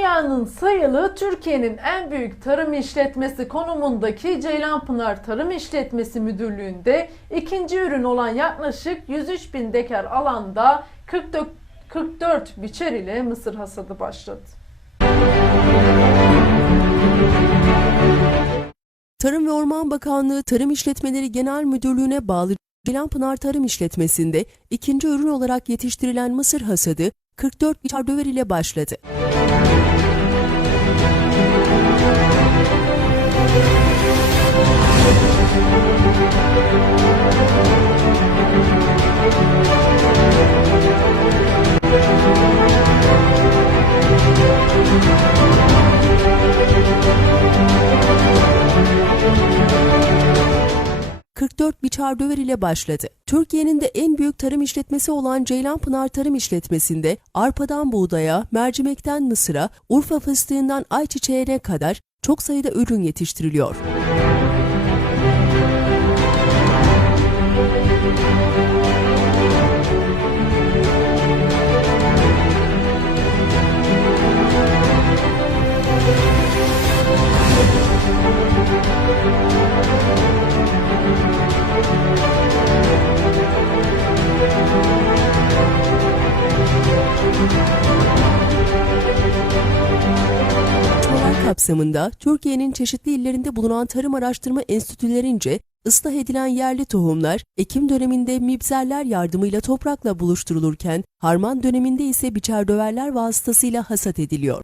Dünyanın sayılı Türkiye'nin en büyük tarım işletmesi konumundaki Ceylanpınar Tarım İşletmesi Müdürlüğü'nde ikinci ürün olan yaklaşık 103 bin dekar alanda 44, 44 biçer ile mısır hasadı başladı. Tarım ve Orman Bakanlığı Tarım İşletmeleri Genel Müdürlüğü'ne bağlı Ceylanpınar Tarım İşletmesi'nde ikinci ürün olarak yetiştirilen mısır hasadı 44 biçer döver ile başladı. Thank you. ...44 biçer döver ile başladı. Türkiye'nin de en büyük tarım işletmesi olan Ceylanpınar Tarım İşletmesi'nde arpadan buğdaya, mercimekten mısıra, Urfa fıstığından ayçiçeğine kadar çok sayıda ürün yetiştiriliyor. Çalışmalar kapsamında Türkiye'nin çeşitli illerinde bulunan tarım araştırma enstitülerince ıslah edilen yerli tohumlar ekim döneminde mibzerler yardımıyla toprakla buluşturulurken harman döneminde ise biçer döverler vasıtasıyla hasat ediliyor.